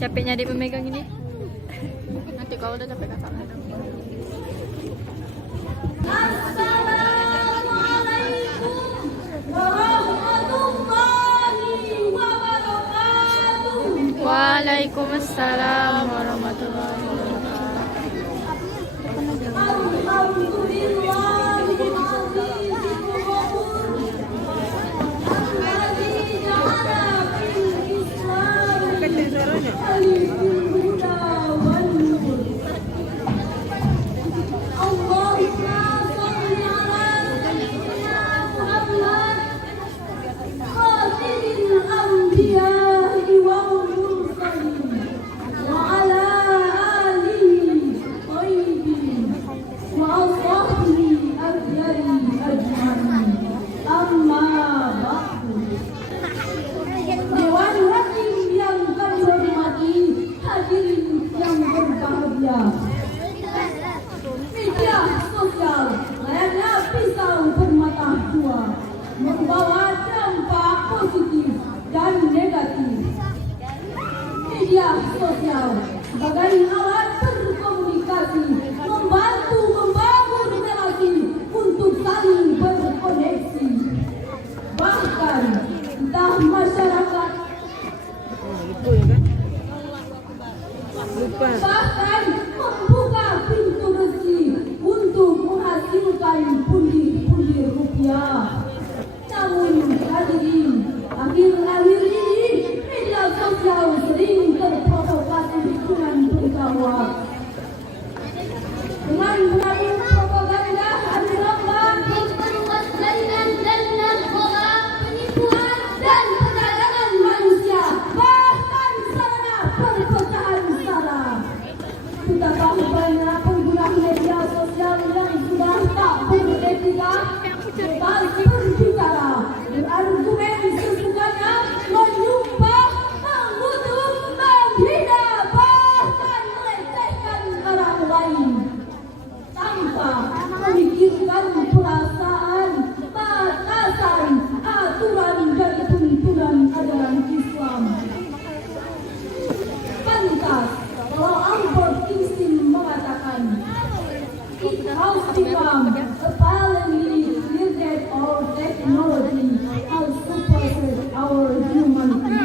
Capeknya adik memegang ini. Nanti kalau udah capek kakak. Waalaikumsalam warahmatullahi sebagai alat berkomunikasi, membantu membangun relasi untuk saling berkoneksi. Bahkan entah masyarakat bahkan membuka pintu rezeki untuk menghasilkan pundi-pundi rupiah. Namun hadirin, akhir-akhir ini media sosial sering terprovokasi dengan berita hoax. Dengan mengandung propaganda hari lomba, penipuan dan perdagangan manusia, bahkan sarana perpecahan sara. Betapa banyak pengguna media sosial yang sudah tak beretika, bebas berbicara, berargumen sesukanya, menyumpah, mengutuk, menghina, bahkan melecehkan orang lain tanpa memikirkan perasaan, batasan, aturan dan tuntunan ajaran Islam. Pantas kalau Albert Einstein mengatakan, it has become apparently clear that our technology has surpassed our humanity.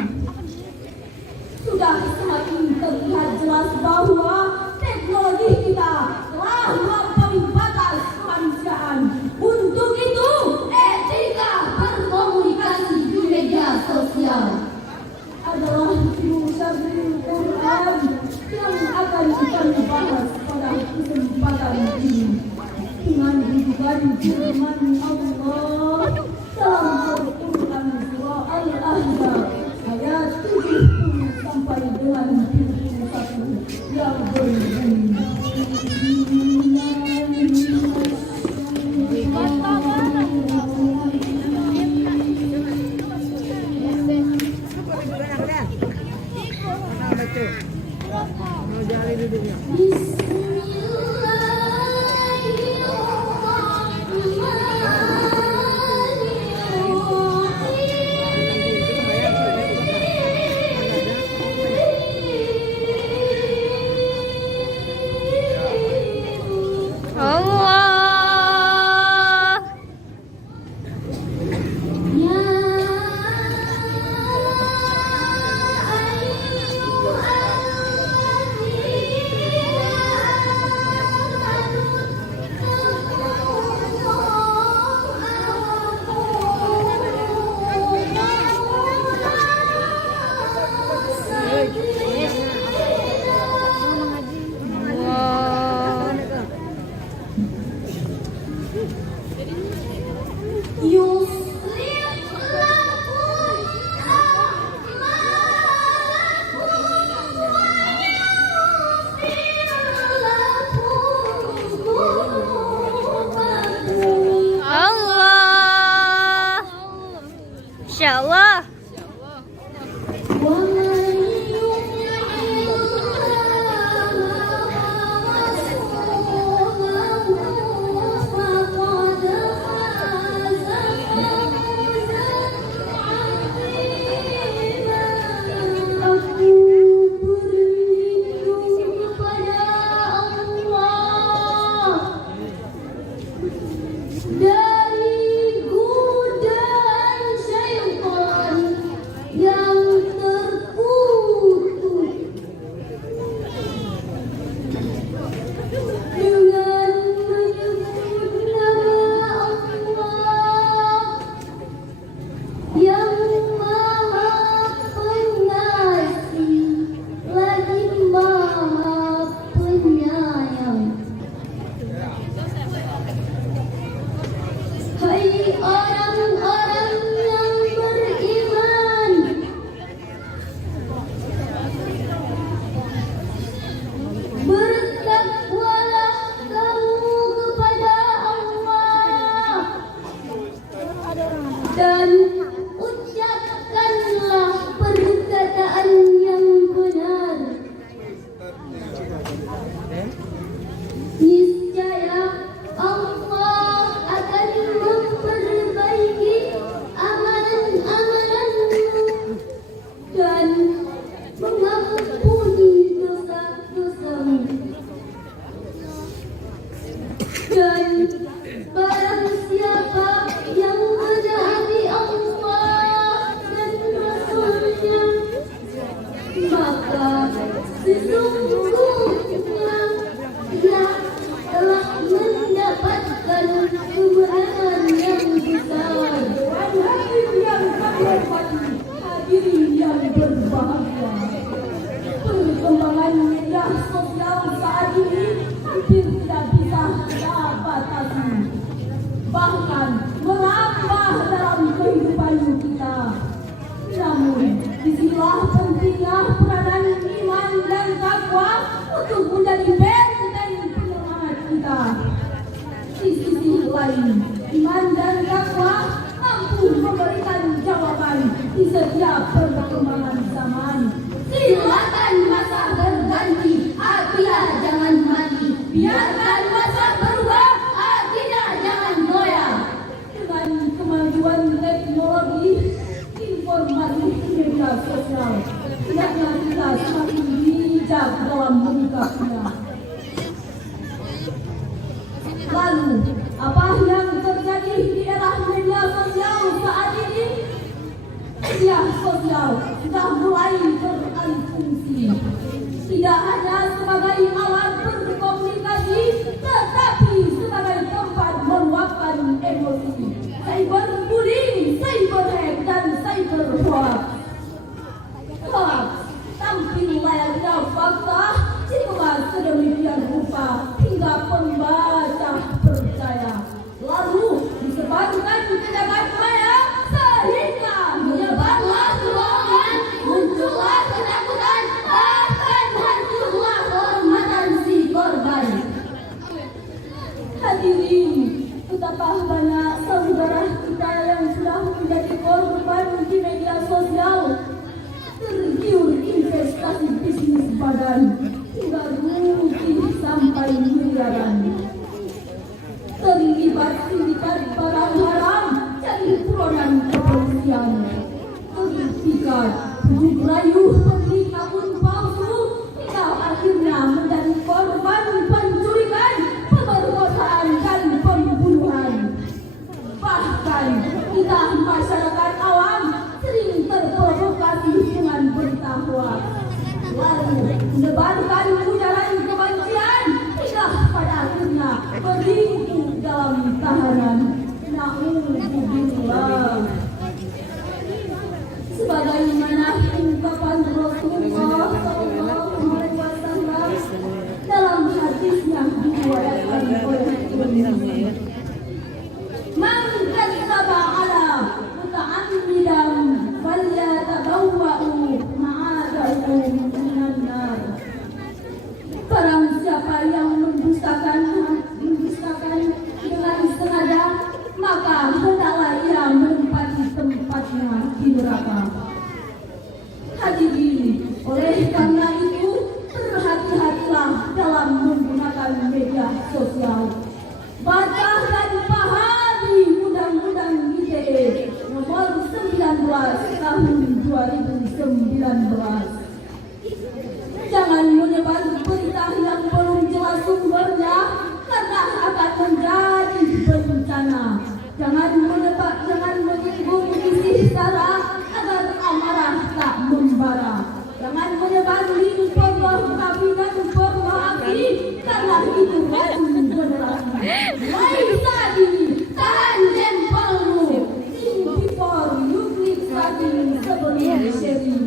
Sudah semakin terlihat jelas bahwa teknologi kita telah melampaui batas kemanusiaan. Untuk itu, etika berkomunikasi di media sosial adalah ilmu syar'i Quran yang akan kita bahas pada kesempatan ini dengan rujukan firman Allah dalam Al-Quran surah Al-Ahzab ayat 70 sampai dengan 71 yang berbunyi dan mengampuni dosa-dosamu. Dan barang siapa yang menaati Allah dan Rasul-Nya, maka sesungguhnya ia telah mendapatkan kemenangan yang besar. Hadirin yang berbahagia, perkembangan media sosial saat ini hampir tidak bisa kita batasi, bahkan merambah dalam kehidupan kita. Namun, disinilah pentingnya peranan iman dan takwa untuk menjadi benteng penyemangat kita. Di sisi lain, iman dan takwa mampu memberikan jawaban di setiap perkembangan zaman. Silakan masa berganti, akidah jangan mati. Biarkan masa berubah, akidah jangan goyah. Dengan kemajuan teknologi, informasi media sosial, hendaknya kita semakin bijak dalam menyikapinya. Lalu, apa yang terjadi di era media sosial saat ini? Media sosial sudah mulai beralih fungsi, tidak hanya sebagai alat berkomunikasi, tetapi sebagai tempat meluapkan emosi. Cyberbullying, cyberhack, dan cyberhoax. Hoax tampil layaknya fakta dikemas sedemikian rupa hingga pembaca percaya, lalu disebarkan ke jagat maya sehingga menyebarlah kebohongan, muncullah ketakutan, bahkan hancurlah kehormatan si korban. Hadirin, betapa banyak saudara kita yang sudah menjadi korban di media sosial, tergiur investasi bisnis badan hingga rugi sampai miliaran, terlibat sindikat barang haram jadi buronan kepolisian, terlibat bujuk rayu pemilik akun palsu hingga akhirnya menjadi korban penculikan, pemerkosaan, dan pembunuhan. Bahkan kita masyarakat awam sering terprovokasi dengan berita hoax, lalu menyebarkan ujaran kebencian hingga pada akhirnya beringkuk dalam tahanan. Na'udzubillah. Sebagaimana ungkapan Rasulullah SAW dalam hadis yang diriwayatkan oleh Tirmidzi, "Man kadzdzaba 'ala muta'ammidan falyatabawwa'u ma'adahu minan nar." Barang siapa yang mendustakan dengan sengaja, maka hendaklah ia menempati tempatnya di neraka. Hadirin, oleh karena itu berhati-hatilah dalam menggunakan media sosial. Baca dan pahami Undang-Undang ITE nomor 19 tahun 2019. Jangan menyebar berita yang belum jelas sumbernya karena akan menjadi bencana. Jangan menyinggung isi sara agar amarah tak membara. Jangan menyebar link pornografi dan pornografi karena itu racun generasi. Laisa ini tahan jempolmu. Think before you click setting sebelum sharing.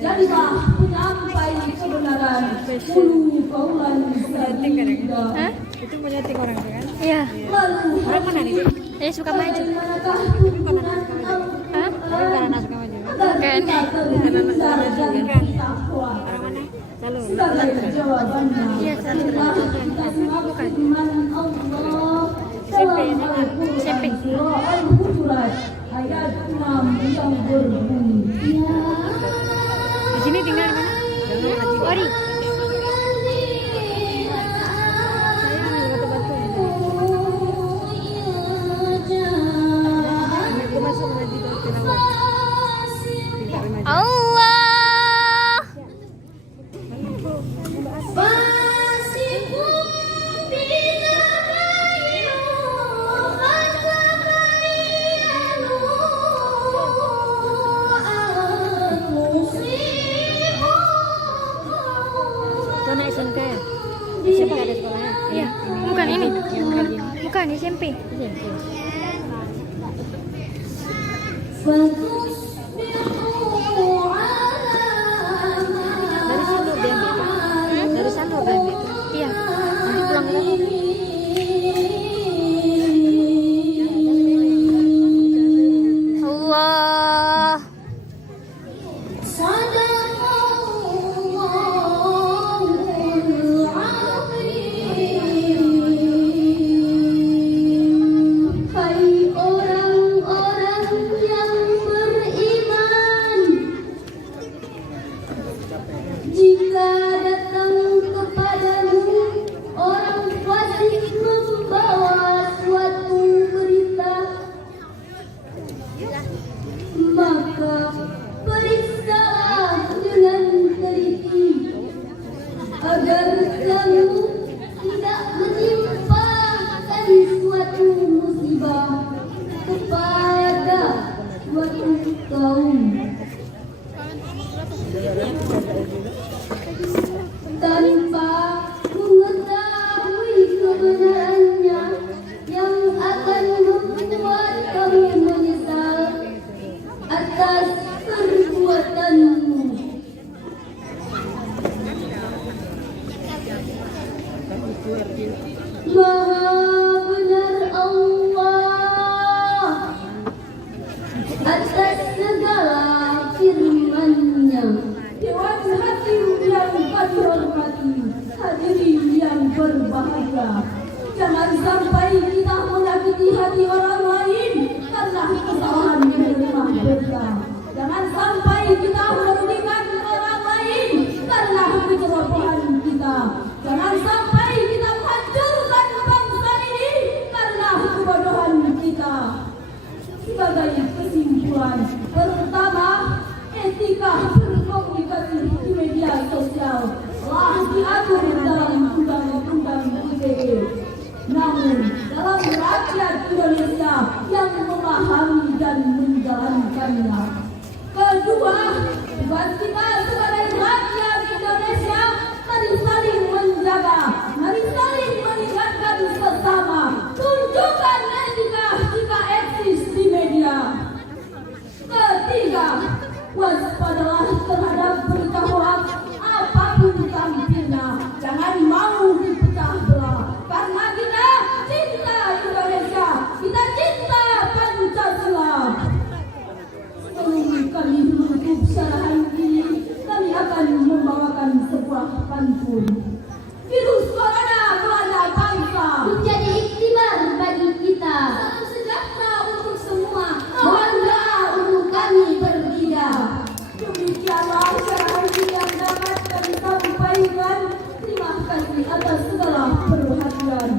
Jadilah penyampai kebenaran. Ulu kaulan sadida. Hah? Itu punya ting orang kan? Iya. Lalu Orang mana nih? Dia suka maju. bagaimanakah hubungan Hah? Orang karena suka maju. agar Kan. kita terhindar dari takwa? Lalu Sebagai jawabannya, Iya, adalah kita simak firman Allah dalam Al-Quran surah Al-Hujurat ayat 6 yang berbunyi, "Ya di sini tinggal mana? Ori. Aku masuk lagi ke Allah SMP. SMP ada sekolahnya. Iya. Bukan ini. Yang lagi. Bukan SMP. SMP. Dari sana BMB itu. Dari sana BMB itu. Iya. Nanti pulang ke sana. Allah. Hai orang-orang yang beriman, jika datang kepadamu orang fasik membawa suatu berita, maka periksalah dengan teliti agar kamu tidak menimpakan suatu musibah kepada suatu kaum tanpa mengetahui kebenarannya, yang akan membuat kamu menyesal atas perbuatanmu. Maha benar Allah atas segala firman-Nya. Dewan Hakim yang kami hormati, hadirin yang berbahagia, jangan sampai kita menyakiti hati orang lain karena kesalahan menerima berita. Jangan sampai kita merugikan orang lain karena kecerobohan kita. Jangan sampai kita menghancurkan bangsa ini karena kebodohan kita. Sebagai kesimpulan, pertama, etika berkomunikasi di media sosial telah diatur dalam Undang-Undang ITE. Namun, dalam rakyat Indonesia yang memahami dan menjalankannya. Kedua, tugas kita sebagai rakyat Indonesia, mari saling menjaga, mari saling mengingatkan sesama, tunjukkan etika jika eksis di media. Ketiga, waspadalah terhadap berita hoax apapun tampilnya, jangan mau dipecah belah, karena kita cinta Indonesia, kita cinta Pancasila. Sebelum kami menutup syarahan ini, kami akan membawakan sebuah pantun. Virus corona melanda bangsa, menjadi iktibar bagi kita. Salam sejahtera untuk semua, mohon doa untuk kami bertiga. Demikianlah syarahan yang dapat kami sampaikan. Terima kasih atas segala perhatian.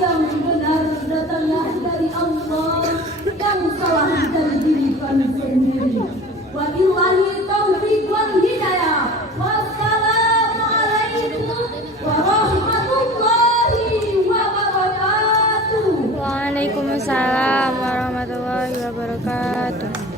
Yang benar datangnya dari Allah, yang salah dari diri kami sendiri. Wabillahi taufiq wal hidayah. Wassalamualaikum warahmatullahi wabarakatuh. Waalaikumsalam warahmatullahi wabarakatuh.